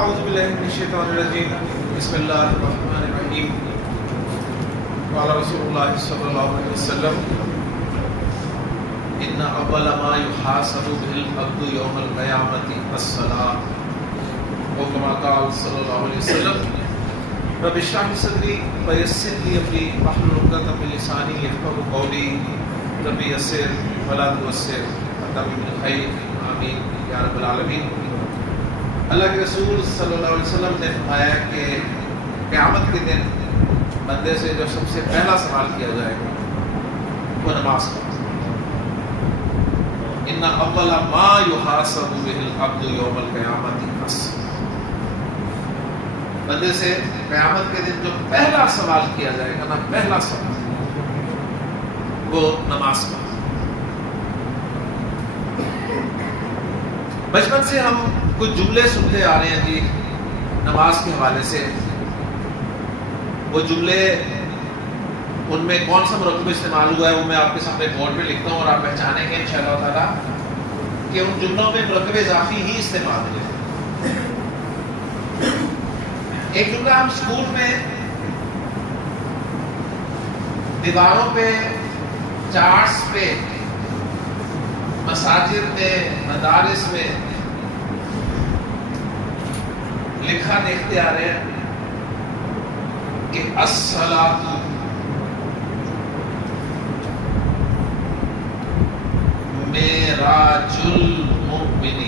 اعوذ باللہ من الشیطان الرجیم بسم اللہ الرحمن الرحیم قال رسول اللہ صلی اللہ علیہ وسلم ان اول ما يحاسب به العبد يوم القیامۃ الصلاۃ او کما قال صلی اللہ علیہ وسلم رب اشرح لي صدری ويسر لي امری واحلل عقدۃ من لسانی یفقهوا قولی رب یسر ولا تعسر وتمم بالخیر آمین یا رب العالمین۔ اللہ کے رسول صلی اللہ علیہ وسلم نے فرمایا کہ قیامت کے دن بندے سے جو سب سے پہلا سوال کیا جائے گا وہ نماز کا۔ ان اول ما يحاسب به العبد يوم القیامۃ الصلاۃ، بندے سے قیامت کے دن جو پہلا سوال کیا جائے گا نا، پہلا سوال وہ نماز کا۔ بچپن سے ہم کچھ جملے سنتے آ رہے ہیں جی نماز کے حوالے سے، وہ جملے ان میں کون سا مرکب استعمال ہوا ہے وہ میں آپ کے سامنے بورڈ پہ لکھتا ہوں اور آپ پہچانیں گے انشاءاللہ تعالیٰ کہ ان جملوں میں مرکب اضافی ہی استعمال ہوئے۔ ایک جملہ ہم اسکول میں دیواروں پہ، چارٹس پہ، مساجد میں، مدارس میں لکھا دیکھتے آ رہے ہیں کہ الصلاۃ معراج المؤمن۔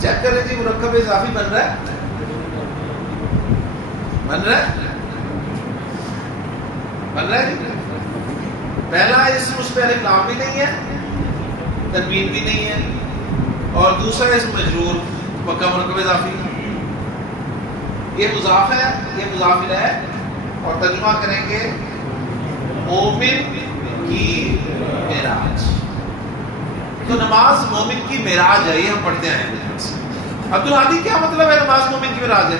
چیک کریں جی مرکب اضافی بن رہا ہے، بن رہا ہے جی۔ پہلا اسم اس پہ الف لام بھی نہیں ہے، تنوین بھی نہیں ہے، اور دوسرا اسم مجرور پکا مرکب اضافی۔ یہ مضاف ہے، یہ مضاف ہے، اور ترجمہ کریں گے مومن کی معراج۔ تو نماز مومن کی معراج ہے، یہ ہم پڑھتے ہیں عبدالہادی۔ کیا مطلب ہے نماز مومن کی معراج ہے؟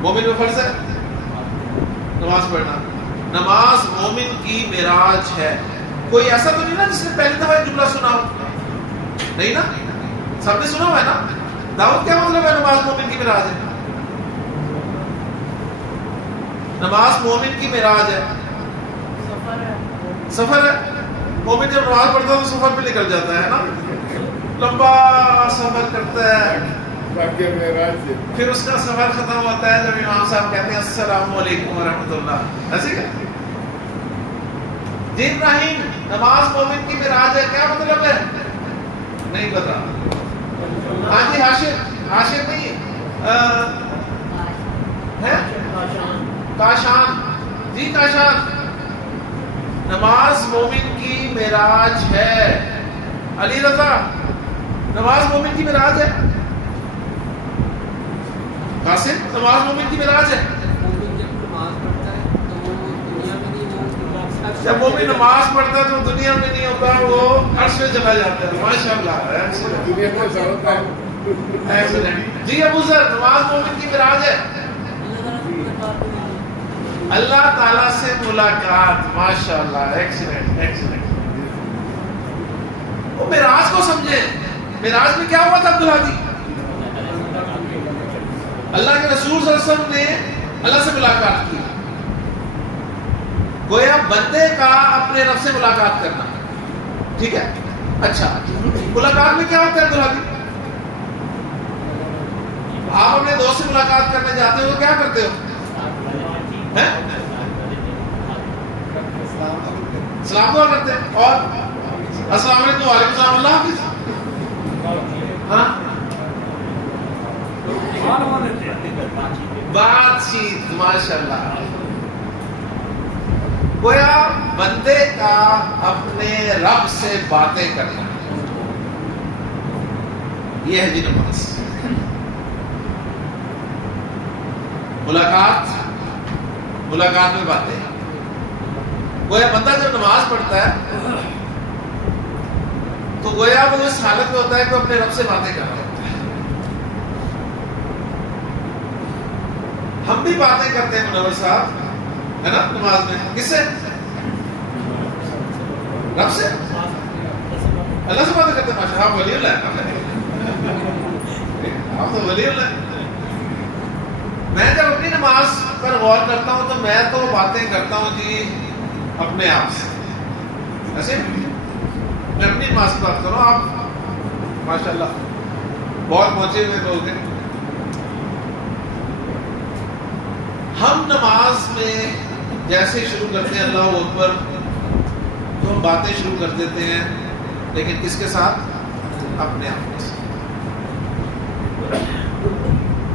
مومن میں فرض ہے نماز پڑھنا، نماز مومن کی معراج ہے۔ کوئی ایسا تو نہیں نا جس نے پہلی دفعہ یہ جملہ سنا ہو؟ نہیں نا، سب نے سنا ہوا ہے نا۔ دعوت کیا مطلب ہے نماز مومن کی معراج ہے؟ نماز مومن کی معراج ہے، سفر ہے۔ مومن جب نماز پڑھتا ہے تو سفر پہ نکل جاتا ہے نا، لمبا سفر کرتا ہے، پھر اس کا سفر ختم ہوتا ہے جب امام صاحب کہتے ہیں السلام علیکم ورحمۃ اللہ، ایسے کیا جی ابراہیم نماز مومن کی معراج ہے، کیا مطلب ہے؟ نہیں پتا۔ ہاں جی ہاشم نہیں ہے، کاشان جی، کاشان نماز مومن کی معراج ہے۔ علی رضا نماز مومن کی معراج ہے۔ قاسم نماز مومن کی معراج ہے۔ جب مومن نماز پڑھتا ہے تو دنیا میں نہیں ہوتا، وہ عرش میں چلا جاتا ہے۔ ماشاءاللہ جی ابو ذر نماز مومن کی معراج ہے، اللہ تعالیٰ سے ملاقات۔ ماشاءاللہ، ایکسیلنٹ ایکسیلنٹ۔ وہ معراج کو سمجھیں، معراج میں کیا ہوا تھا عبدالہادی؟ اللہ کے رسول صلی اللہ علیہ وسلم نے اللہ سے ملاقات کی۔ گویا بندے کا اپنے رب سے ملاقات کرنا، ٹھیک ہے؟ اچھا، ملاقات میں کیا ہوتا ہے عبدالہادی؟ آپ اپنے دوست سے ملاقات کرنے جاتے ہو تو کیا کرتے ہو؟ سلام دعا کرتے ہیں، اور السلام علیکم وعلیکم السلام اللہ حافظ۔ ہاں بات چیت، ماشاءاللہ۔ گویا بندے کا اپنے رب سے باتیں کرنا، یہ ہے جی نماز۔ ملاقات میں باتیں۔ گویا بندہ جب نماز پڑھتا ہے تو گویا وہ اس حالت میں ہوتا ہے کہ اپنے رب سے باتیں کر رہا ہوتا ہے۔ ہم بھی باتیں کرتے ہیں منور صاحب، ہے نا، نماز میں کس سے؟ رب سے، اللہ سے باتیں کرتے ہیں. ماشاء اللہ، ولی اللہ آپ تو ولی اللہ. میں جب اپنی نماز پر غور کرتا ہوں تو میں تو باتیں کرتا ہوں جی اپنے آپ سے. ایسے میں اپنی نماز کی بات کروں، آپ ماشاء اللہ بہت پہنچے ہوئے لوگ ہیں. ہم نماز میں جیسے شروع کرتے ہیں اللہ اکبر تو ہم باتیں شروع کر دیتے ہیں، لیکن کس کے ساتھ؟ اپنے آپ کے ساتھ.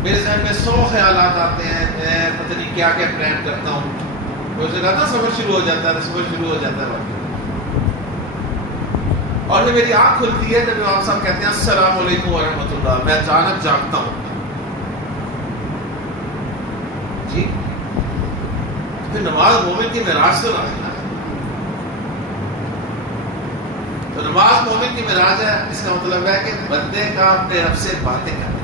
میرے ذہن میں 100 خیالات آتے ہیں، میں پتہ نہیں کیا کیا پلان کرتا ہوں. وہ سے کہتا سفر شروع ہو جاتا ہے، سفر شروع ہو جاتا ہے. اور جب میری آنکھ کھلتی ہے جب امام صاحب کہتے ہیں السلام علیکم ورحمۃ اللہ، میں اچانک جاگتا ہوں. جی پھر نماز مومن کی معراج سے نہ ہے. تو نماز مومن کی معراج ہے، اس کا مطلب ہے کہ بندے کا اپنے رب سے باتیں کرنا.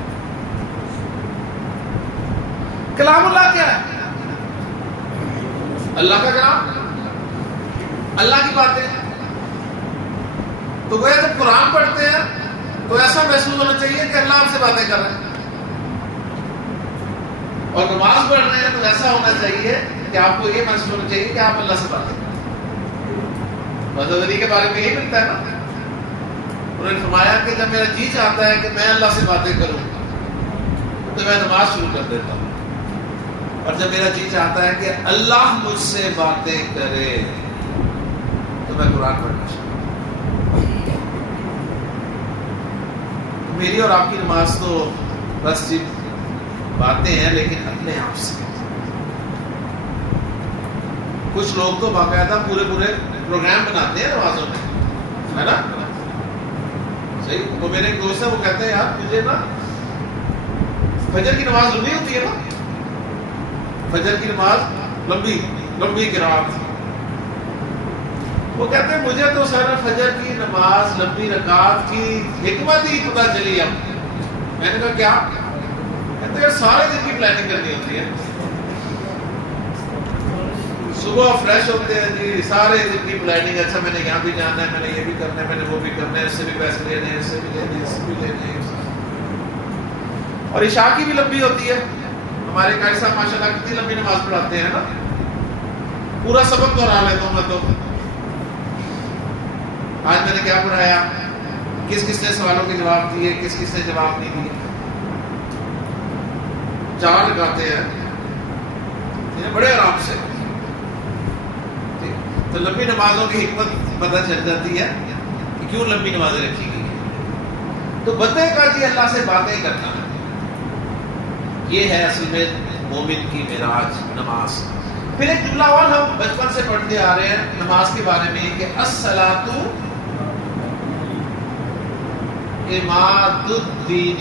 کلام اللہ کیا ہے؟ اللہ کا کلام، اللہ کی باتیں. تو گویا جب قرآن پڑھتے ہیں تو ایسا محسوس ہونا چاہیے کہ اللہ آپ سے باتیں کر رہے ہیں، اور نماز پڑھ رہے ہیں تو ایسا ہونا چاہیے کہ آپ کو یہ محسوس ہونا چاہیے کہ آپ اللہ سے باتیں کر رہے ہیں. حضرت علی کے بارے میں یہی ملتا ہے نا، انہوں نے فرمایا کہ جب میرا جی چاہتا ہے کہ میں اللہ سے باتیں کروں تو میں نماز شروع کر دیتا ہوں، اور جب میرا جی چاہتا ہے کہ اللہ مجھ سے باتیں کرے تو میں قرآن پڑھنا شروع. میری اور آپ کی نماز تو بس صرف باتیں ہیں، لیکن اپنے آپ سے. کچھ لوگ تو باقاعدہ پورے پروگرام بناتے ہیں نمازوں میں، ہے نا. صحیح. وہ میرے ایک دوست ہے، وہ کہتے ہیں یار مجھے نا فجر کی نماز لمبی ہوتی ہے نا، فجر کی نماز لمبی قرات. وہ کہتے ہیں مجھے تو سر فجر کی نماز لمبی رکعت کی حکمت ہی پتہ چلی اب. میں نے کہا کیا؟ کہتے ہیں سارے دن کی پلاننگ کرنی ہوتی ہے. صبح فریش ہوتے ہیں جی، سارے دن کی پلاننگ. اچھا میں نے یہاں بھی جانا ہے، میں نے یہ بھی کرنا ہے، میں نے وہ بھی کرنا ہے، اس سے بھی پیسے لینے ہیں، اس سے بھی لینے ہیں، اس سے بھی لینے ہیں. اور عشاء کی بھی لمبی ہوتی ہے. ہمارے قاری صاحب ماشاء اللہ کتنی لمبی نماز پڑھاتے ہیں نا، پورا سبق دہرا لیتا ہوں میں تو. آج میں نے کیا پڑھایا، کس کس نے سوالوں کے جواب دیے، کس کس نے جواب نہیں دیے. 4 لگاتے ہیں بڑے آرام سے. تو لمبی نمازوں کی حکمت پتہ چل جاتی ہے کہ کیوں لمبی نمازیں رکھی گئی ہیں. تو بندے کا جی اللہ سے باتیں کرنا ہے، یہ ہے اصل میں مومن کی معراج نماز. پھر ایک جملہ اور ہم بچپن سے پڑھتے آ رہے ہیں نماز کے بارے میں کہ الصلاۃ عماد الدین.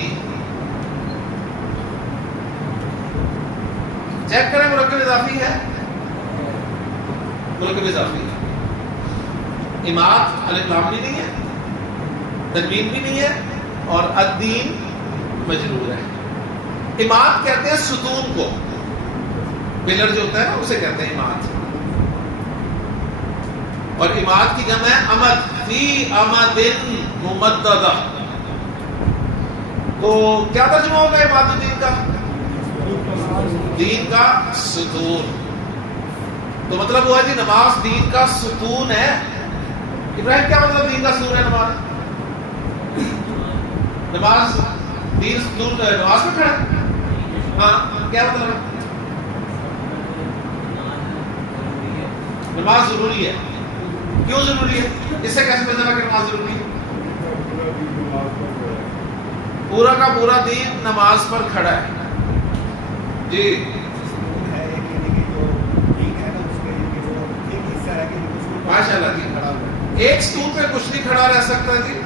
چیک کریں مرکب اضافی ہے، مرکب اضافی ہے. عماد الف لام بھی نہیں ہے، تنوین بھی نہیں ہے، اور الدین مجرور ہے. عماد کہتے ہیں ستون کو، پلر جو ہوتا ہے نا اسے کہتے ہیں عماد. اور عماد کی جمع ہے امد، فی امد ممددہ. تو کیا ترجمہ ہوگا عماد الدین کا؟ دین کا ستون. تو مطلب ہوا جی نماز دین کا ستون ہے. ابراہیم کیا مطلب دین کا ستون ہے؟ نماز دین ستون نماز میں کھڑا ہے. ہاں کیا مطلب ہے؟ نماز ضروری ہے. کیوں ضروری ہے؟ اس سے کیسے پتہ چلا کہ نماز ضروری ہے؟ پورا کا پورا دین نماز پر کھڑا ہے. جی ماشاء اللہ جی. ایک ستون پہ کچھ نہیں کھڑا رہ سکتا جی.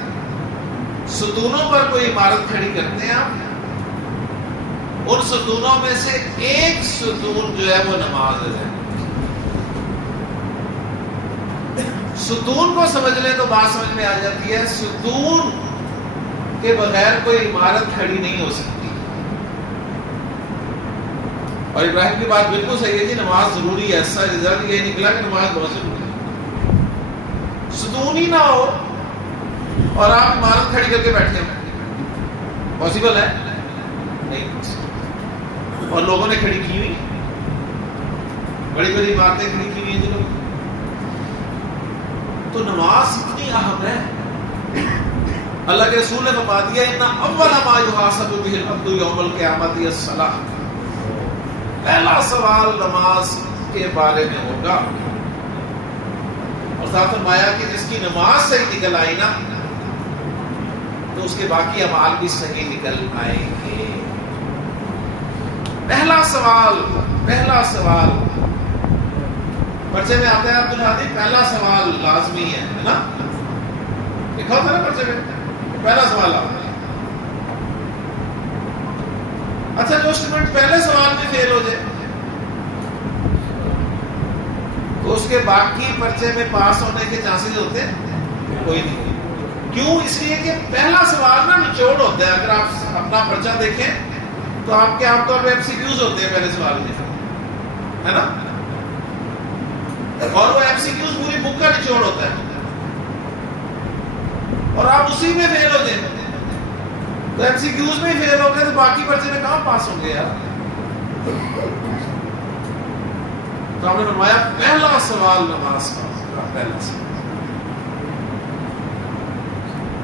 ستونوں پر کوئی عمارت کھڑی کرتے ہیں آپ، ان ستونوں میں سے ایک ستون جو ہے وہ نماز ہے. ستون کو سمجھ لیں تو بات سمجھ میں آ جاتی ہے. ستون کے بغیر کوئی عمارت کھڑی نہیں ہو سکتی. اور ابراہیم کی بات بالکل صحیح ہے جی، نماز ضروری ہے، ایسا رزلٹ یہ نکلا کہ نماز بہت ضروری ہے۔ ستون ہی نہ ہو اور آپ عمارت کھڑی کر کے بیٹھے ہو، پاسبل ہے؟ نہیں پاسبل۔ اور لوگوں نے کھڑی کی ہوئی، بڑی بڑی عمارتیں کھڑی کی ہوئی ہیں جنہوں نے۔ تو نماز اتنی اہم ہے، اللہ کے رسول نے فرما دیا ان اول ما یحاسب به العبد یوم القیامت الصلاۃ، پہلا سوال نماز کے بارے میں ہوگا۔ اور ساتھ فرمایا کہ جس کی نماز صحیح نکل آئی نا تو اس کے باقی اعمال بھی صحیح نکل آئیں گے۔ پہلا سوال پرچے میں آتا ہے عبدالہادی، پہلا سوال لازمی ہے نا، لکھا ہوتا ہے نا پرچے میں، پہلا سوال آتا ہے۔ اچھا جو اسٹوڈنٹ پہلے سوال میں فیل ہو جائے تو اس کے باقی پرچے میں پاس ہونے کے چانسز ہوتے ہیں؟ کوئی نہیں۔ کیوں؟ اس لیے کہ پہلا سوال نا نچوڑ ہوتا ہے۔ اگر آپ اپنا پرچہ دیکھیں تو آپ کے عام طور پہ MCQs ہوتے ہیں پہلے سوال میں، ہے نا، اور وہ MCQs پوری بک کا نچوڑ ہوتا ہے، اور آپ اسی میں فیل ہو جائیں تو MCQs میں فیل ہو گئے تو باقی پرچے میں کہاں پاس ہوں گے یار؟ تو ہم نے فرمایا پہلا سوال نماز کا، پہلا سوال۔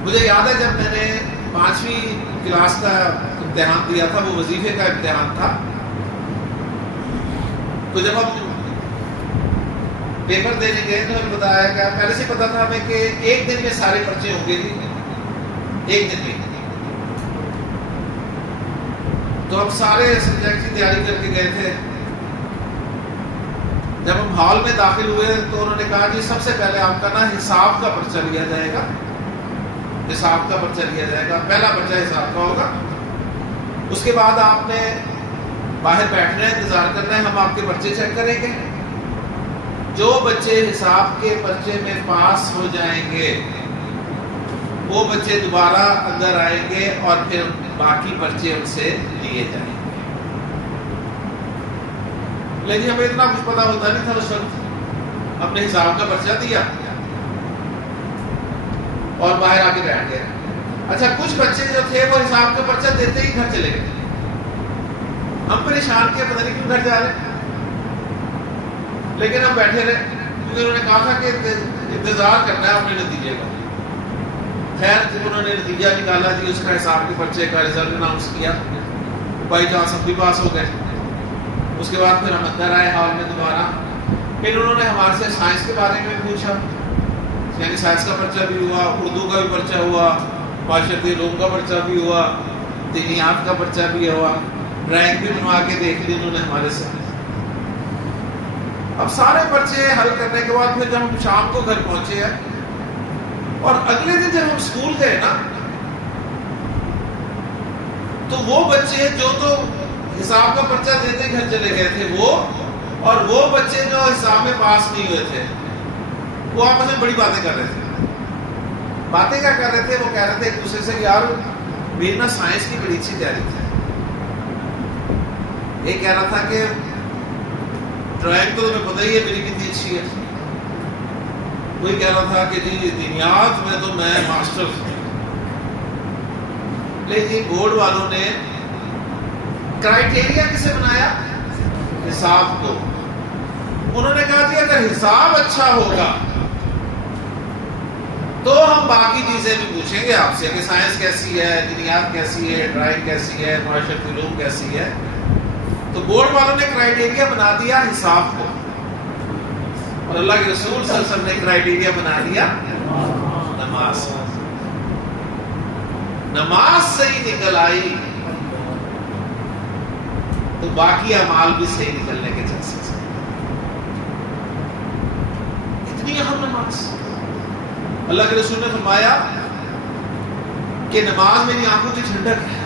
مجھے یاد ہے جب میں نے 5ویں کلاس کا امتحان دیا تھا، وہ وظیفے کا امتحان تھا، تو جب ہم پیپر دینے گئے تو ہمیں بتایا گیا، پہلے سے پتا تھا ہمیں کہ ایک دن میں سارے پرچے ہوں گے، ایک دن میں۔ تو ہم سارے سبجیکٹ کی تیاری کر کے گئے تھے۔ جب ہم ہال میں داخل ہوئے تو انہوں نے کہا جی سب سے پہلے آپ کا نا حساب کا پرچہ لیا جائے گا، حساب کا پرچہ لیا جائے گا، پہلا پرچہ حساب کا ہوگا۔ اس کے بعد آپ نے باہر بیٹھنا ہے، انتظار کرنا ہے، ہم آپ کے پرچے چیک کریں گے۔ جو بچے حساب کے پرچے میں پاس ہو جائیں گے وہ بچے دوبارہ اندر آئیں گے اور پھر باقی پرچے ان سے لیے جائیں گے۔ لیکن ہمیں اتنا کچھ پتا ہوتا نہیں تھا اس وقت، ہم نے حساب کا پرچہ دیا اور باہر آ کے بیٹھ گئے۔ اچھا کچھ بچے جو تھے وہ حساب کا پرچہ دیتے ہی گھر چلے گئے۔ ہم پریشان کیا، پتہ نہیں کیوں گھر جا رہے، لیکن ہم بیٹھے رہے کیونکہ انہوں نے کہا تھا کہ انتظار کرنا ہے اپنے نتیجے کا۔ خیر جب انہوں نے نتیجہ نکالا جی اس کا حساب کے پرچے کا رزلٹ اناؤنس کیا، بائی چانس ہم بھی پاس ہو گئے۔ اس کے بعد پھر ہم اندر آئے ہال میں دوبارہ، پھر انہوں نے ہمارے سے سائنس کے بارے میں پوچھا، یعنی سائنس کا پرچہ بھی ہوا، اردو کا بھی پرچہ ہوا، معاشرتی علوم کا پرچہ بھی ہوا، دینیات کا پرچہ بھی ہوا، ڈرائنگ بھی بنوا کے دیکھ لی انہوں نے ہمارے سے۔ اب سارے پرچے حل کرنے کے بعد پھر جب ہم شام کو گھر پہنچے ہیں اور اگلے دن جب ہم اسکول گئے نا تو وہ بچے جو تو حساب کا پرچہ دیتے گھر چلے گئے تھے وہ، اور وہ بچے جو حساب میں پاس نہیں ہوئے تھے وہ آپس میں بڑی باتیں کر رہے تھے۔ باتیں کیا کر رہے تھے؟ وہ کہہ رہے تھے ایک دوسرے سے کہ یار میری نا سائنس کی بڑی اچھی تیاری تھی۔ ایک کہہ رہا تھا کہ ڈرائنگ تو تمہیں پتہ ہی ہے میری کتنی اچھی ہے۔ کوئی کہہ رہا تھا کہ جی دینیات میں تو میں ماسٹر ہوں۔ لیکن بورڈ والوں نے کرائیٹیریا کسے بنایا؟ حساب کو۔ انہوں نے کہا کہ اگر حساب اچھا ہوگا تو ہم باقی چیزیں بھی پوچھیں گے آپ سے کہ سائنس کیسی ہے، دینیات کیسی ہے، ڈرائنگ کیسی ہے، معاشرتی علوم کیسی ہے۔ تو بورڈ والوں نے کرائیٹیریا بنا دیا حساب کو، اور اللہ کے رسول صلی اللہ علیہ وسلم نے کرائیٹیریا بنا دیا نماز۔ نماز صحیح نکل آئی تو باقی اعمال بھی صحیح نکلنے کے چانسز ہیں۔ اتنی اہم نماز۔ اللہ کے رسول نے فرمایا کہ نماز میری آنکھوں کی ٹھنڈک ہے۔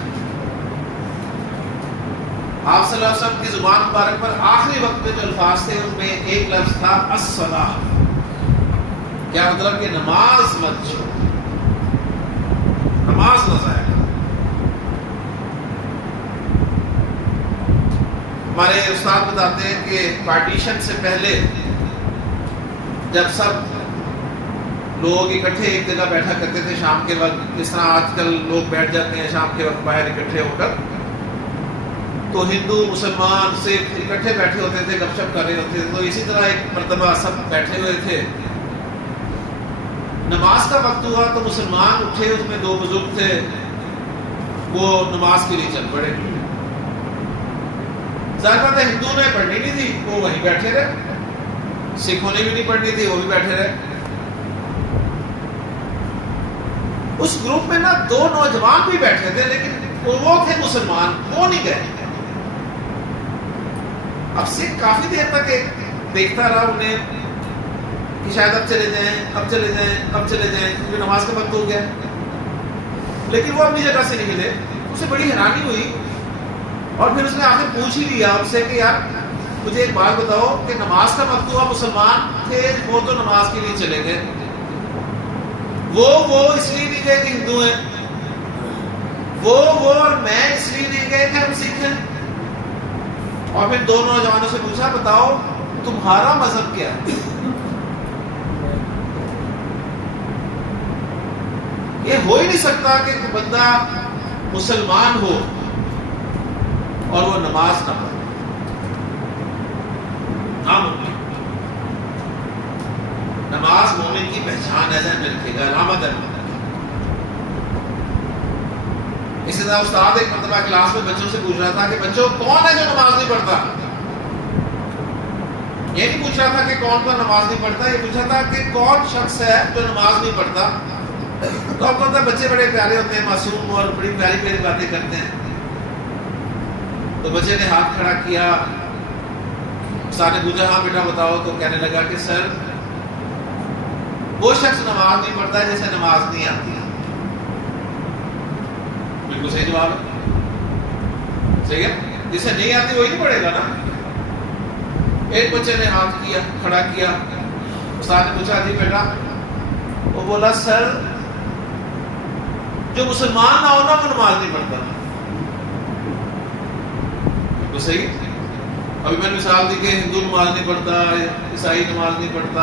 آپ صلی اللہ علیہ وسلم کی زبان مبارک پر آخری وقت میں جو الفاظ تھے ان میں ایک لفظ تھا الصلاۃ۔ کیا مطلب کہ نماز مت چھوڑو، نماز نہ ضائع کرو۔ ہمارے استاد بتاتے ہیں کہ پارٹیشن سے پہلے جب سب لوگ اکٹھے ایک جگہ بیٹھا کرتے تھے شام کے وقت، جس طرح آج کل لوگ بیٹھ جاتے ہیں شام کے وقت باہر اکٹھے ہو کر، تو ہندو مسلمان سکھ اکٹھے بیٹھے ہوتے تھے، گپ شپ کر رہے ہوتے تھے. تو اسی طرح ایک مرتبہ سب بیٹھے ہوئے تھے، نماز کا وقت ہوا تو مسلمان اٹھے، اس میں 2 بزرگ تھے، وہ نماز کے لیے چل پڑے. ظاہر بات ہے ہندو نے پڑھنی نہیں تھی، وہ وہیں بیٹھے رہے، سکھوں نے بھی نہیں پڑھنی تھی، وہ بھی بیٹھے رہے. اس گروپ میں نا 2 نوجوان بھی بیٹھے تھے، لیکن وہ تھے مسلمان، وہ نہیں گئے. اب سکھ کافی دیر تک دیکھتا رہا انہیں کہ شاید اب چلے جائیں، اب چلے جائیں، اب چلے جائیں، کیونکہ نماز کا وقت ہو گیا، لیکن وہ اپنی جگہ سے نہیں ملے. اسے بڑی حیرانی ہوئی، اور پھر اس نے آخر پوچھ ہی لیا ان سے کہ یار مجھے ایک بات بتاؤ کہ نماز کا وقت ہوا، مسلمان تھے وہ تو نماز کے لیے چلے گئے، وہ اس لیے نہیں گئے کہ ہندو ہیں، وہ اور میں اس لیے نہیں گئے کہ ہم سکھ ہیں. اور پھر 2 نوجوانوں سے پوچھا بتاؤ تمہارا مذہب کیا ہے؟ یہ ہو ہی نہیں سکتا کہ بندہ مسلمان ہو اور وہ نماز نہ پڑھے. ناممکن. نماز مومن کی پہچان ہے، ذہن میں رکھیے گا، علامت ہے. اسی طرح استاد ایک مرتبہ کلاس میں بچوں سے پوچھ رہا تھا کہ بچوں کون ہے جو نماز نہیں پڑھتا؟ یہ نہیں پوچھ رہا تھا کہ کون نماز نہیں پڑھتا، یہ پوچھا تھا کہ کون شخص ہے جو نماز نہیں پڑھتا. تو آپ کو پتہ ہے بچے بڑے پیارے ہوتے ہیں، معصوم اور بڑی پیاری پیاری باتیں کرتے ہیں. تو بچے نے ہاتھ کھڑا کیا، استاد نے پوچھا ہاں بیٹا بتاؤ. تو کہنے لگا کہ سر وہ شخص نماز نہیں پڑھتا ہے جسے نماز نہیں آتی. بالکل صحیح جواب ہے، صحیح ہے، جسے نہیں آتی وہی نہیں پڑھے گا نا. ایک بچے نے ہاتھ کیا کھڑا کیا، استاد نے پوچھا جی بیٹا، وہ بولا سر جو مسلمان نہ ہونا وہ نماز نہیں پڑھتا. بالکل صحیح. ابھی میں نے مثال دی کہ ہندو نماز نہیں پڑھتا، عیسائی نماز نہیں پڑھتا،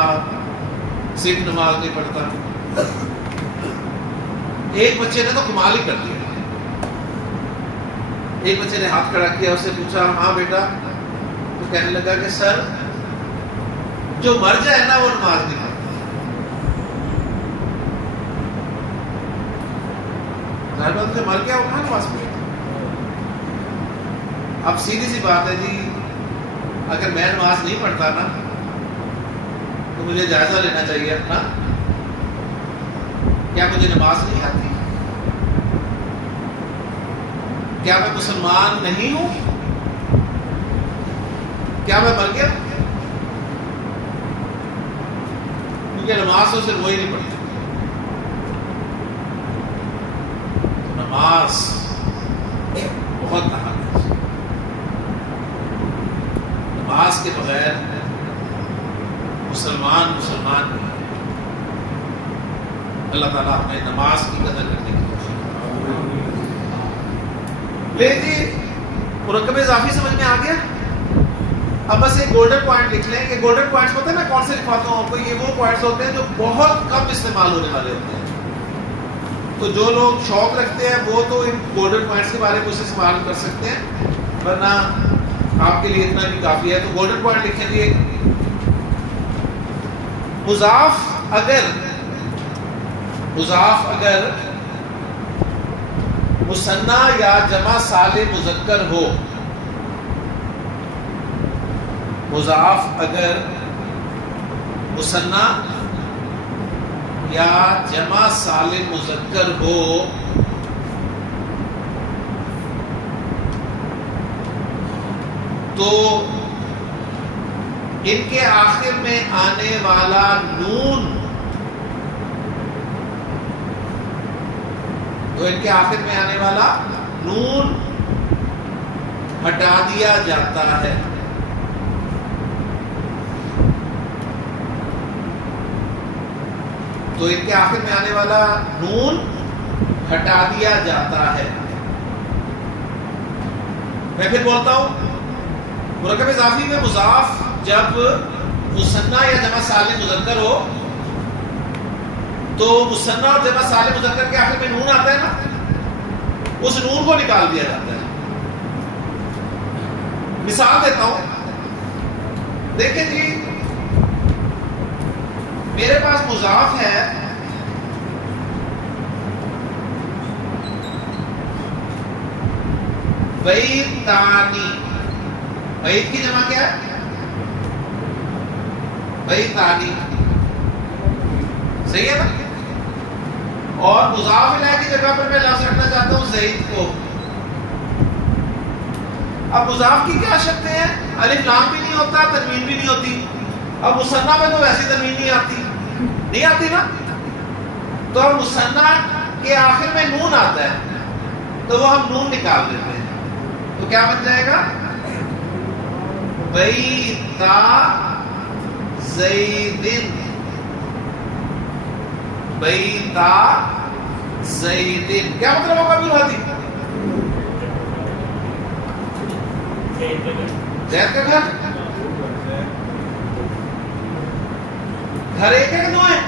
سکھ نماز نہیں پڑھتا. ایک بچے نے تو کمال ہی کر دیا. ایک بچے نے ہاتھ کھڑا کیا، اس سے پوچھا ہاں بیٹا. تو کہنے لگا کہ سر جو مر جائے نا وہ نماز نہیں پڑھتا. سے مر گیا وہ کہاں نماز پڑھے؟ اب سیدھی سی بات ہے جی، اگر میں نماز نہیں پڑھتا نا تو مجھے جائزہ لینا چاہیے اپنا. کیا مجھے نماز نہیں آتی؟ کیا میں مسلمان نہیں ہوں؟ کیا میں مر گیا؟ کیونکہ نماز تو صرف وہی نہیں پڑھتی. نماز بہت اہم ہے. نماز کے بغیر مسلمان نہیں. اللہ تعالیٰ ہمیں نماز کی قدر کرنے کی کوشش. لے جی مرکب اضافی سمجھ میں آ گیا. اب بس ایک گولڈن پوائنٹ لکھ لیں کہ گولڈن پوائنٹس پتہ ہے میں کون سے لکھواتا ہوں آپ کو؟ یہ وہ پوائنٹس ہوتے ہیں جو بہت کم استعمال ہونے والے ہوتے ہیں. تو جو لوگ شوق رکھتے ہیں وہ تو ان گولڈن پوائنٹس کے بارے میں اس سے سوال کر سکتے ہیں، ورنہ آپ کے لیے اتنا بھی کافی ہے. تو گولڈن پوائنٹ لکھیں گے مضاف اگر مثنی یا جمع سالم مذکر ہو، مضاف اگر مثنی یا جمع سالم مذکر ہو تو ان کے آخر میں آنے والا نون، ہٹا دیا جاتا ہے. تو ان کے آخر میں آنے والا نون ہٹا دیا جاتا ہے. میں پھر بولتا ہوں مرکب اضافی میں مضاف جب مثنیٰ یا جمع سالم مذکر ہو تو مثنیٰ اور جمع سالم مذکر کے آخر میں نون آتا ہے نا، اس نون کو نکال دیا جاتا ہے. مثال دیتا ہوں، دیکھیں جی میرے پاس مضاف ہے بیتانی. بیت کی جمع کیا ہے؟ بیتانی. صحیح ہے نا؟ اور مضاف الیہ کی جگہ پر میں لفظ رکھنا چاہتا ہوں زید کو. اب مضاف کی کیا شرطیں ہیں؟ الف لام بھی نہیں ہوتا، تنوین بھی نہیں ہوتی. اب مثنیٰ میں تو ویسی تنوین نہیں آتی نا، تو اب مثنیٰ کے آخر میں نون آتا ہے تو وہ ہم نون نکال دیتے ہیں. تو کیا بن جائے گا؟ بیتا زیدن. بیتا زیدن کیا مطلب ہوگا ابھی بھائی؟ زید کا گھر. گھر ایک ہے کہ دو ہیں؟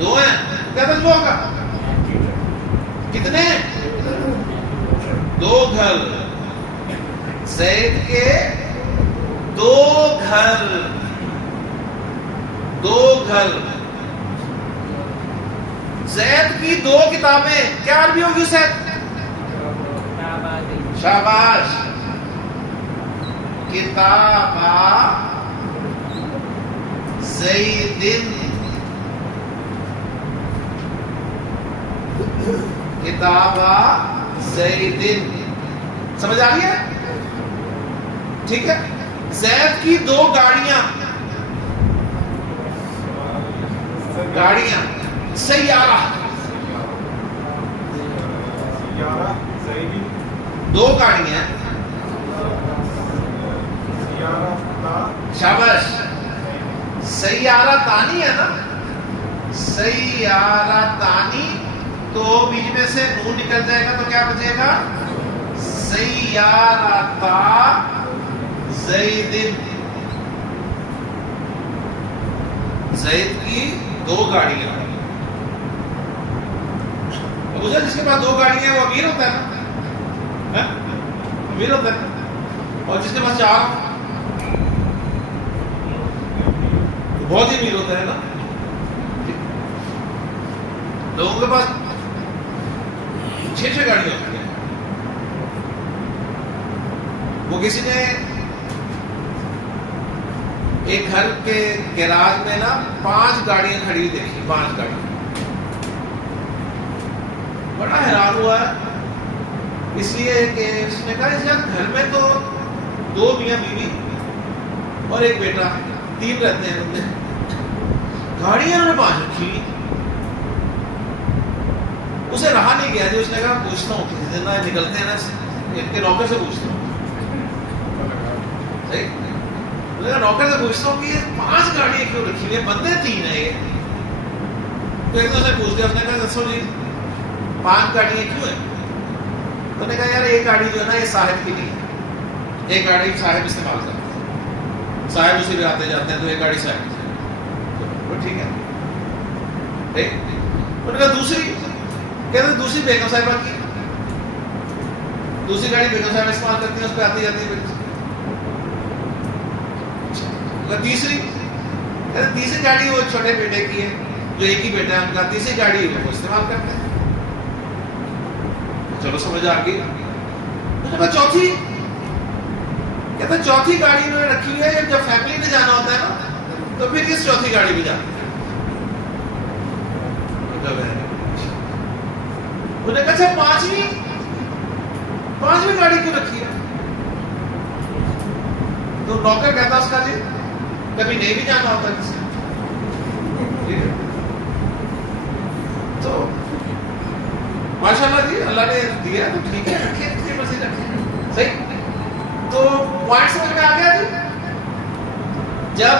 دو ہیں. کیا تجربہ ہوگا؟ کتنے؟ دو گھر. زید کے دو گھر. دو گھر. زید کی دو کتابیں. کیا عربی ہوگی زید؟ شاباش. کتابہ زیدن. کتابہ زیدن. سمجھ آ رہی ہے؟ ٹھیک ہے. زید کی دو گاڑیاں. گاڑیاں. سیارہ. دو گاڑیاں. شاباش. سیارہ تانی ہے نا. سیارہ تانی تو بیچ میں سے نون نکل جائے گا تو کیا بچے گا؟ سیارتا زیدن. زید کی دو گاڑیاں. جس کے پاس دو گاڑیاں وہ امیر ہوتا ہے نا، امیر ہوتا ہے. اور جس کے پاس چار بہت ہی امیر ہوتا ہے نا. لوگوں کے پاس 6 گاڑیاں ہوتی ہیں. وہ کسی نے ایک گھر کے گیراج میں نا 5 گاڑیاں کھڑی ہوئی دیکھی. 5 گاڑیاں. بڑا حیران ہوا ہے اس لیے کہ اس نے کہا اس گھر میں تو 2 میاں بیوی اور ایک بیٹا 3 رہتے ہیں. گاڑیاں انہوں نے 5 رکھی. اسے رہا نہیں گیا. اس نے کہا پوچھتا ہوں کسی دن نکلتے ہیں نا ان کے نوکر سے پوچھتا ہوں. صحیح نوکر سے پوچھتا ہوں کہ یہ 5 گاڑیاں کیوں رکھی ہوئی ہیں؟ بندے 3 ہیں یہ. تو ایک دوسرے پوچھ لیا. اس نے کہا دسو جی 5 گاڑیاں کیوں ہیں؟ تو نے کہا یار ایک گاڑی جو ہے نا یہ صاحب کی نہیں ہے. ایک گاڑی صاحب استعمال کرتے ہیں، صاحب اسی پہ آتے جاتے ہیں، تو ایک گاڑی صاحب کی. ٹھیک ہے. انہوں نے کہا دوسری، کہتے دوسری بیگم صاحبہ کی. دوسری گاڑی بیگم صاحب استعمال کرتی ہیں، اس پہ آتی جاتی ہے. تیسری، کہتے تیسری گاڑی وہ چھوٹے بیٹے کی ہے جو ایک ہی بیٹا ہے ان کا. تیسری گاڑی وہ استعمال کرتے ہیں. چلو سمجھ آ گئی. چوتھی، کہتے چوتھی گاڑی انہوں نے رکھی ہوئی ہے جب فیملی میں جانا ہوتا ہے نا تو پھر کس چوتھی گاڑی میں جاتے ہیں. انہوں نے کہا اچھا پانچویں گاڑی کیوں رکھی ہے؟ تو نوکر کہتا اس کا جی کبھی نہیں بھی جانا ہوتا کسی. تو ماشاءاللہ جی اللہ نے دیا تو ٹھیک ہے، رکھے اتنی مرضی رکھے. صحیح. تو پوائنٹ سمجھ میں آ گیا جی. جب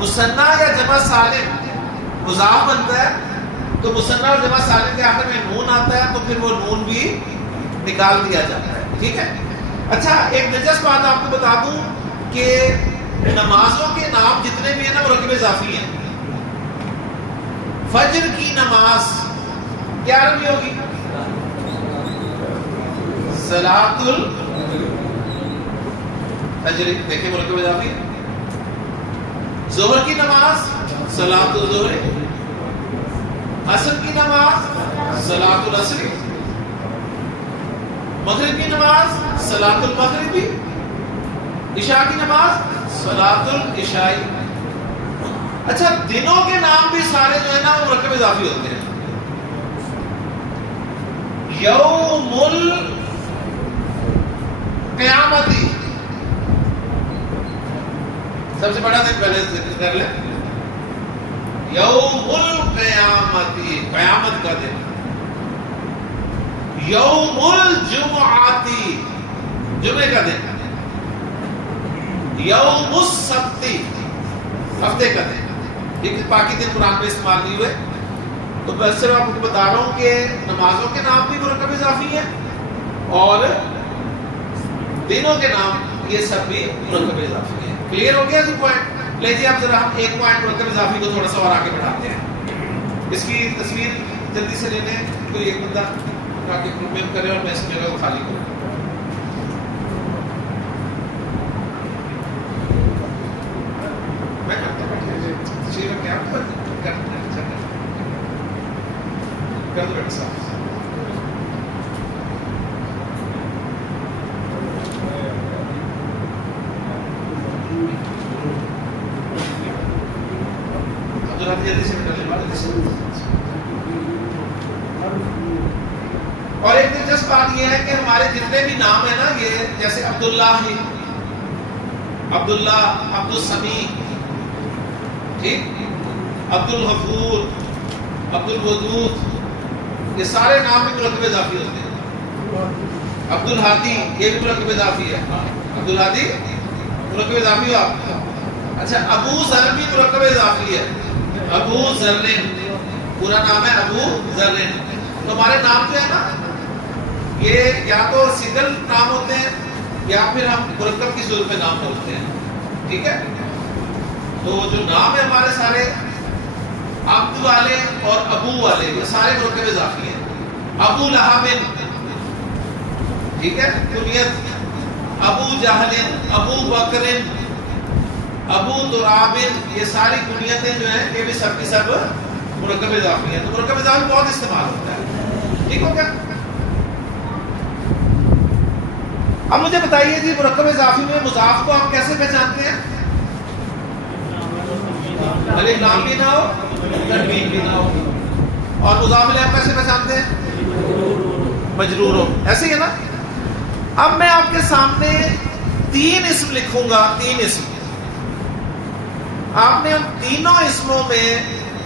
مثنیٰ یا جمع سالم مضاف بنتا ہے تو مثنیٰ اور جمع سالم کے آخر میں نون آتا ہے تو پھر وہ نون بھی نکال دیا جاتا ہے. ٹھیک ہے. اچھا ایک دلچسپ بات آپ کو بتا دوں کہ نمازوں کے نام جتنے بھی ہیں نا وہ مرکب اضافی ہیں. فجر کی نماز کیا عربی ہوگی؟ صلاۃ الفجر. دیکھیں مرکب اضافی. ظہر کی نماز صلاۃ الظہر. عصر کی نماز صلاۃ العصر. مغرب کی نماز صلاۃ المغرب. عشاء کی نماز صلاۃ العشاء. اچھا دنوں کے نام بھی سارے جو ہے نا وہ مرکب اضافی ہوتے ہیں. یوم القیامتی سب سے بڑا دن پہلے ذکر کر لیں. یوم القیامتی قیامت کا دن. یوم الجمعاتی جمعے کا دن. یوم السبتی ہفتے کا دن. باقی دن قرآن میں استعمال نہیں ہوئے. تو بس صرف آپ کو بتا رہا ہوں کہ نمازوں کے نام بھی مرکب اضافی ہیں اور دنوں کے نام یہ سب بھی مرکب اضافی ہیں. کلیئر ہو گیا جی پوائنٹ؟ لے جی اب ذرا ہم ایک پوائنٹ مرکب اضافی کو تھوڑا سا اور آگے بڑھاتے ہیں. اس کی تصویر جلدی سے لے لیں کوئی ایک بندہ تاکہ گروپ کرے اور میں اس جگہ کو خالی کروں. میں کرتا ہوں کیا کر دو بیٹا صاحب. اور ایک دلچسپ بات یہ ہے کہ ہمارے جتنے بھی نام ہیں نا یہ جیسے عبداللہ ہی عبداللہ عبد السمیع ٹھیک عبد الغفور عبد الودود یہ سارے نام بھی مرکب اضافی ہوتے ہیں. عبد الہادی یہ بھی مرکب اضافی ہے. عبد الہادی مرکب اضافی ہو آپ. اچھا ابو ذر بھی مرکب اضافی ہے. ابو ذر پورا نام ہے ابو ذر. تو ہمارے نام جو ہے نا یہ یا تو سنگل نام ہوتے ہیں یا پھر ہم مرکب کی صورت میں نام بولتے ہیں. ٹھیک ہے. تو جو نام ہے ہمارے سارے عبد والے اور ابو والے یہ سارے مرکب اضافی ہیں. ابو لہب ٹھیک ہے کنیت. ابو جہل ابو بکر ابو تراب یہ ساری کنیتیں جو ہیں یہ بھی سب کی سب مرکب اضافی ہیں. تو مرکب اضافی بہت استعمال ہوتا ہے. ٹھیک ہو گیا. اب مجھے بتائیے جی مرکب اضافی میں مضاف کو آپ کیسے پہچانتے ہیں؟ الف لام بھی نہ ہو تنوین بھی نہ ہو. اور مضاف الیہ کیسے پہچانتے ہیں؟ مجرور ہو. ایسے ہی ہے نا. اب میں آپ کے سامنے 3 اسم لکھوں گا. 3 اسم آپ نے ان تینوں اسموں میں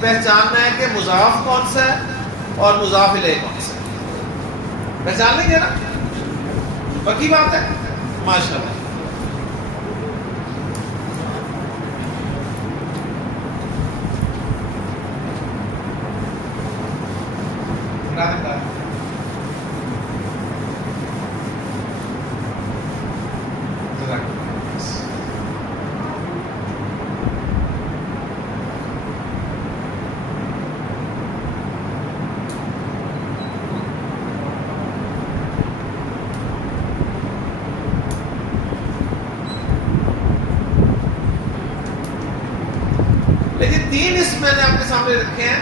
پہچاننا ہے کہ مضاف کون سا ہے اور مضاف الیہ کون سا ہے. پہچان لیں گے نا؟ پکی بات ہے. ماشاءاللہ. لیکن 3 اسم میں نے آپ کے سامنے رکھے ہیں.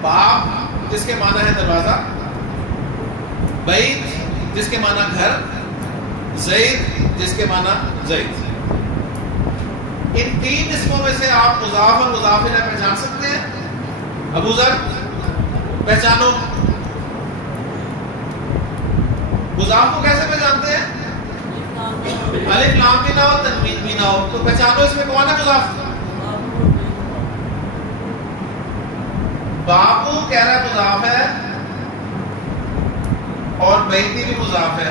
باب جس کے معنی ہے دروازہ. بیت جس کے معنی گھر. زید جس کے معنی زید. ان 3 اسموں میں سے آپ مضاف اور مضاف الیہ پہچان سکتے ہیں. ابو ذر پہچانو. مضاف کو کیسے پہچانتے ہیں؟ الف لام بھی نہ ہو تنوین بھی نہ ہو. تو پہچانو اس میں کون ہے مضاف. بابو کہہ رہا ہے مضاف ہے اور بیتی بھی مضاف ہے.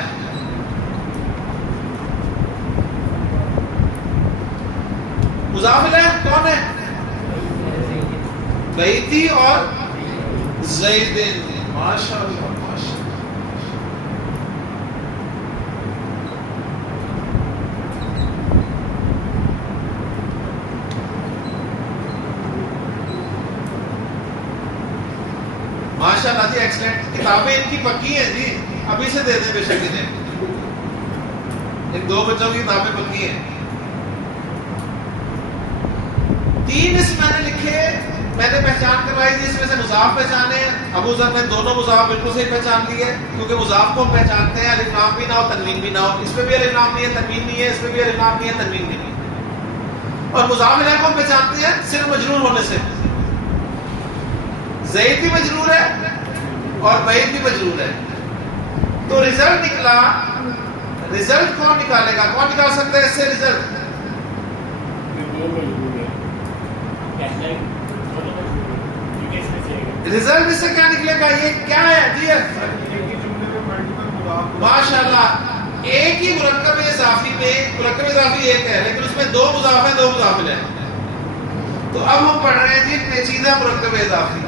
مضاف الیہ کون ہے؟ بیتی اور زید. ماشاءاللہ ماشاءاللہ. ایکسلنٹ. کتابیں ان کی پکی ہیں جی, ابھی سے دے دیں بے شک انہیں. ان 2 بچوں کی کتابیں پکی ہیں. 3 اس میں نے لکھے, میں نے پہچان کروائی تھی, اس میں سے مضاف پہچانے ہیں. ابو ذر نے دونوں مضاف بالکل صحیح پہچان لیے, کیونکہ مضاف کو ہم پہچانتے ہیں الف لام بھی نہ ہو تنوین بھی نہ ہو. اس میں بھی الف لام نہیں ہے, تنوین نہیں ہے, اس میں بھی الف لام نہیں ہے, تنوین بھی نہیں ہے. اور مضاف الیہ کو ہم پہچانتے ہیں صرف مجرور ہونے سے. زید بھی مجرور ہے اور بعید بھی مجرور ہے. تو رزلٹ نکلا. رزلٹ کون نکالے گا؟ کون نکال سکتا ہے اس سے رزلٹ؟ رزلٹ اس سے کیا نکلے گا؟ یہ کیا ہے جی؟ ماشاء اللہ, ایک ہی مرکب اضافی میں, مرکب اضافی ایک ہے لیکن اس میں 2 مضاف ہیں 2 مضاف ہیں. تو اب ہم پڑھ رہے ہیں جی پیچیدہ مرکب اضافی.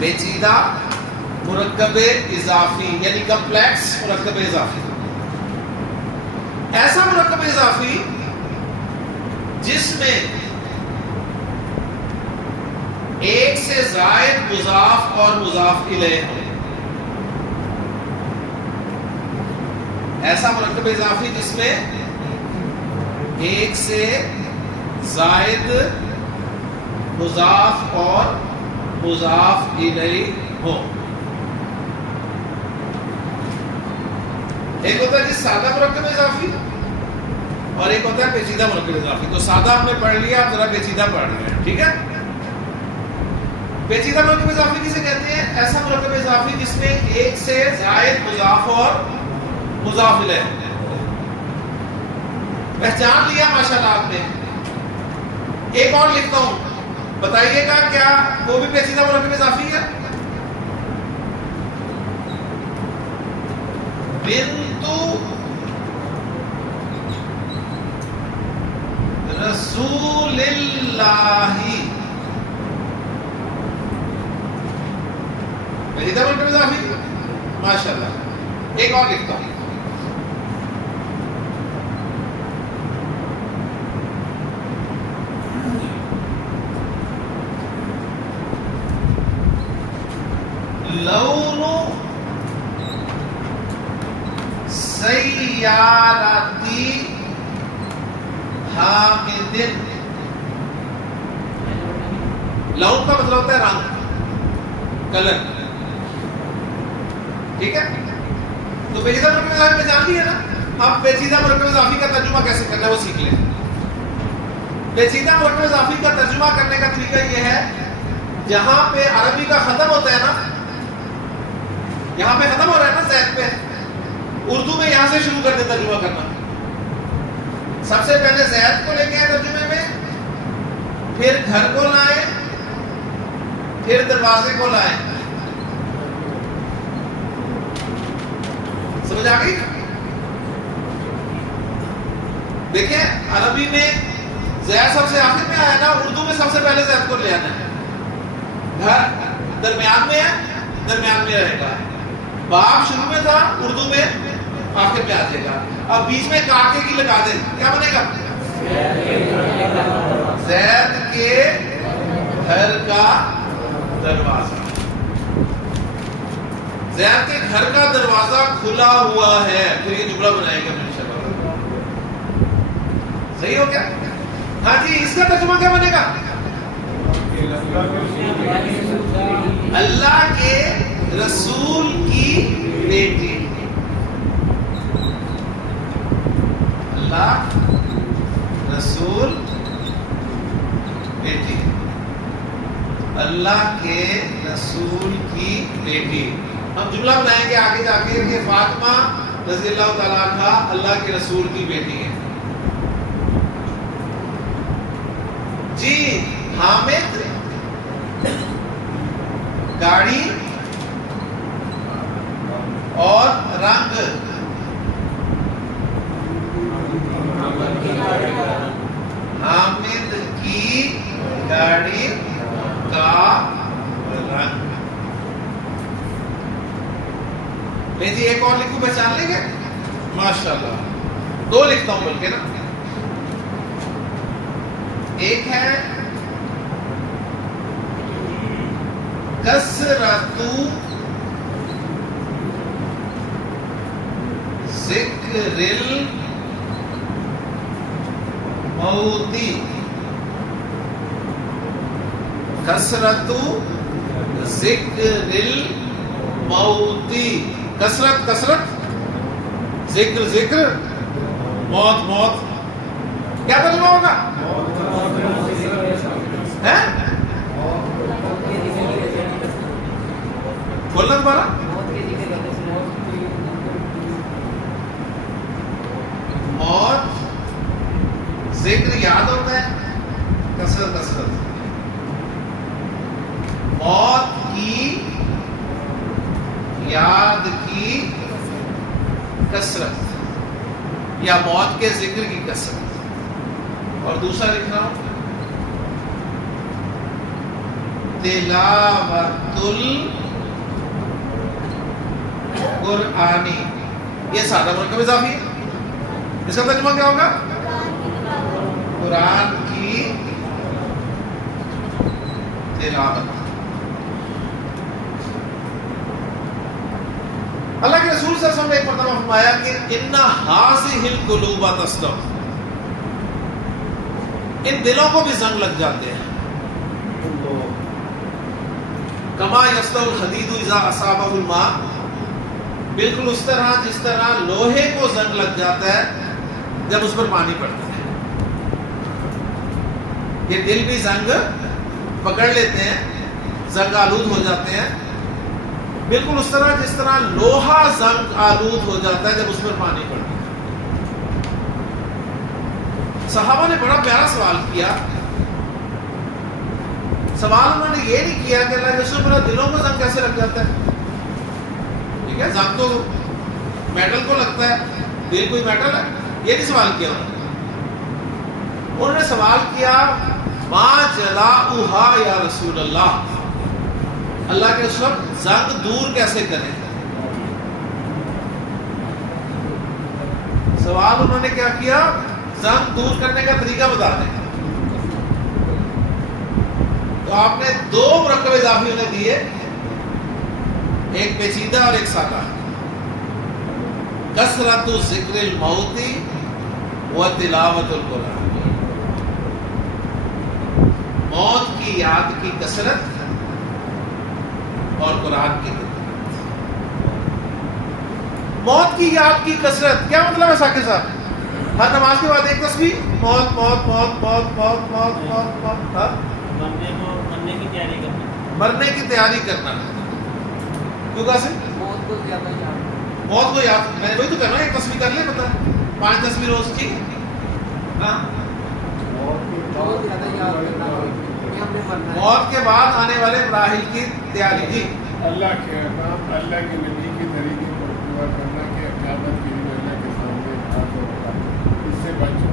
پیچیدہ مرکب اضافی یعنی کمپلیکس مرکب اضافی. ایسا مرکب اضافی جس میں ایک سے زائد مضاف اور مضاف الیہ ہو. ایسا مرکب اضافی جس میں ایک سے زائد مضاف اور مضاف الیہ ہو. ایک ہوتا ہے جس سادہ مرکب اضافی اور ایک ہوتا ہے پیچیدہ مرکب اضافی. تو سادہ ہم نے پڑھ لیا, اب ذرا پیچیدہ پڑھ رہے ہیں, ٹھیک ہے. پیچیدہ مرکب اضافی کسے کہتے ہیں؟ ایسا مرکب اضافی جس میں ایک سے زائد مضاف اور مضاف الیہ. پہچان لیا ماشاءاللہ آپ نے. ایک اور لکھتا ہوں, بتائیے گا کیا وہ بھی پیچیدہ مرکب اضافی ہے؟ بنت رسول اللہ. پیچیدہ مرکب اضافی ماشاءاللہ. ایک اور لکھتا ہوں, لون سیارتی حامد. لون کا مطلب ہوتا ہے رنگ, کلر, ٹھیک ہے. تو پیچیدہ مرکب اضافی پہچان لیا نا. اب پیچیدہ مرکب اضافی کا ترجمہ کیسے کرنا ہے وہ سیکھ لیں. پیچیدہ مرکب اضافی کا ترجمہ کرنے کا طریقہ یہ ہے, جہاں پہ عربی کا ختم ہوتا ہے نا, یہاں پہ ختم ہو رہا ہے نا زید پہ, اردو میں یہاں سے شروع کر دے ترجمہ کرنا. سب سے پہلے زید کو لے کے آئے ترجمے میں, پھر گھر کو لائے, پھر دروازے کو لائے. سمجھ آ گئی؟ دیکھیں عربی میں زید سب سے آخر میں آیا نا, اردو میں سب سے پہلے زید کو لے آنا ہے. گھر درمیان میں ہے, درمیان میں رہے گا. باپ شروع میں تھا, اردو میں آخر میں آ جائے گا. اب بیچ میں کاٹے کی لگا دیں, کیا بنے گا؟ زید کے گھر کا دروازہ. زید کے گھر کا دروازہ کھلا ہوا ہے. پھر یہ جملہ بنائے گا انشاءاللہ. صحیح ہو کیا؟ ہاں جی, اس کا ترجمہ کیا بنے گا؟ اللہ کے رسول کی بیٹی. اللہ رسول بیٹی, اللہ کے رسول کی بیٹی. ہم جملہ بنائیں گے آگے جا کے کہ فاطمہ رضی اللہ تعالیٰ عنہا اللہ کے رسول کی بیٹی ہے. جی حامد گاڑی اور رنگ, حامد کی گاڑی کا رنگ. میں جی ایک اور لکھوں, پہچان لیں گے ماشاءاللہ. 2 لکھتا ہوں بلکہ نا. ایک ہے کثرت ذکر الموتی، کثرت ذکر الموتی، کثرت ذکر موت کیا ترجمہ ہوگا؟ بولنا دوبارہ. موت ذکر یاد ہوتا ہے، کثرت موت کی یاد کی کثرت یا موت کے ذکر کی کثرت. اور دوسرا لکھ رہا ہوں تلاوت القرآنی، یہ سادہ مرکب اضافی ہے. اس کا ترجمہ کیا ہوگا؟ قرآن کی تلاوت. اللہ کے رسول صلی اللہ علیہ وسلم نے ایک مرتبہ فرمایا کہ ان ہذہ القلوب تصدع، ان دلوں کو بھی زنگ لگ جاتے ہیں. کما یصدع الحدید اذا اصابہ الماء، بالکل اس طرح جس طرح لوہے کو زنگ لگ جاتا ہے جب اس پر پانی پڑتا ہے. یہ دل بھی زنگ پکڑ لیتے ہیں، زنگ آلود ہو جاتے ہیں، بالکل اس طرح جس طرح لوہا زنگ آلود ہو جاتا ہے جب اس پر پانی پڑتا ہے. صحابہ نے بڑا پیارا سوال کیا. سوال انہوں نے یہ نہیں کیا کہ اللہ کے رسول میرا دلوں کو زنگ کیسے لگ جاتا ہے. ٹھیک ہے، زنگ تو میٹل کو لگتا ہے، دل کوئی میٹل ہے، یہ نہیں سوال کیا. انہوں نے سوال کیا ما جلاؤہا یا رسول اللہ، اللہ کے رسول زنگ دور کیسے کریں. سوال انہوں نے کیا کیا؟ زنگ دور کرنے کا طریقہ بتا دیں. تو آپ نے دو مرکب اضافی انہیں دیے، ایک پیچیدہ اور ایک سادہ. کثرت ذکر الموتی و تلاوت القرآن، موت کی یاد کی کثرت اور قرآن کی تلاوت. موت کی یاد کی کثرت کیا مطلب ہے ساکر صاحب؟ ہر نماز کے بعد ایک تسبیح، موت موت موت موت موت موت موت موت. مرنے کی تیاری کرنا. کیوں قاسم؟ موت کو یاد، میں وہی تو کر رہا ہوں. ایک تصویر کر لے، پتہ 5 تصویر روز کی. موت کے بعد آنے والے مراحل کی تیاری. جی اللہ کے احکام، اللہ کے نبی کے طریقے پر پورا کرنا کہ قیامت کے دن اللہ کے سامنے حاضر ہوگا. اس سے بچو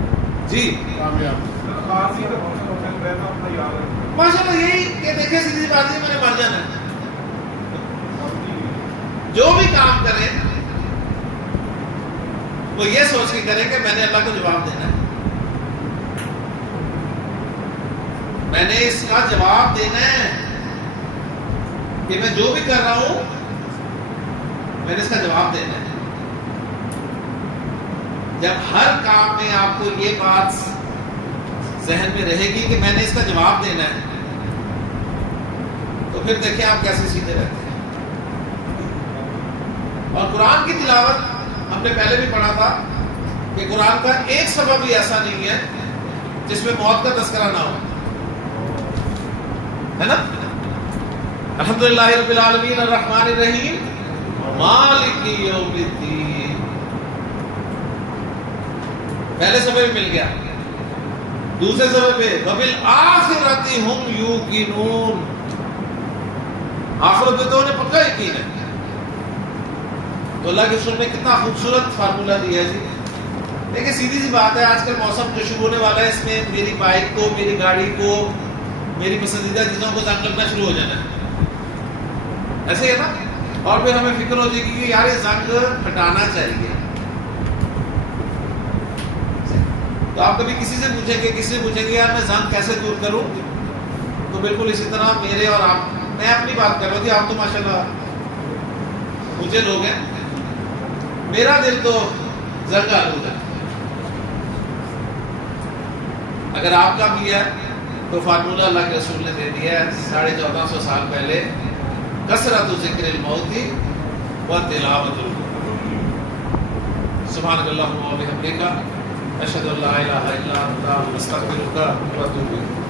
جی کامیاب. ماشاء اللہ. یہی کہ دیکھیں سیدھی بات ہے، میں نے مر جانا ہے. جو بھی کام کریں وہ یہ سوچ کے کریں کہ میں نے اللہ کو جواب دینا ہے، میں نے اس کا جواب دینا ہے کہ میں جو بھی کر رہا ہوں میں نے اس کا جواب دینا ہے. جب ہر کام میں آپ کو یہ بات ذہن میں رہے گی کہ میں نے اس کا جواب دینا ہے، تو پھر دیکھیں آپ کیسے سیدھے رہتے ہیں. اور قرآن کی تلاوت ہم نے پہلے بھی پڑھا تھا کہ قرآن کا ایک سبب بھی ایسا نہیں ہے جس میں موت کا تذکرہ نہ ہو، ہے نا. الحمدللہ رب العالمین الرحمن الرحیم مالک یوم الدین، پہلے سبب مل گیا. دوسرے سبب پہ وبالآخرۃ ہم یوقنون، آخرت میں تو انہیں پکا یقین ہے. تو اللہ کے رسول نے کتنا خوبصورت فارمولہ دیا ہے. جی دیکھیں سیدھی سی بات ہے، آج کل موسم جو شروع ہونے والا ہے، اس میں میری بائک کو، میری گاڑی کو، میری پسندیدہ چیزوں کو زنگ لگنا شروع ہو جانا ہے. ایسے ہی ہے نا. اور پھر ہمیں فکر ہو جائے گی کہ یار یہ زنگ ہٹانا چاہیے. تو آپ کبھی کسی سے پوچھیں گے یار میں زن کیسے دور کروں، تو بالکل اسی طرح میرے اور آپ، میں اپنی بات کر رہا ہوں جی، آپ تو ماشاءاللہ مجھے لوگ ہیں، میرا دل تو زنگ آلود ہے. اگر آپ کا بھی ہے تو فارمولہ اللہ کے رسول نے دے دیا ہے 1450 سال پہلے، کثرت ذکر الموت و تلاوت القرآن. سبحانک اللہم و بحمدک، اشہد ان لا الہ الا انت، استغفرک و اتوب الیک.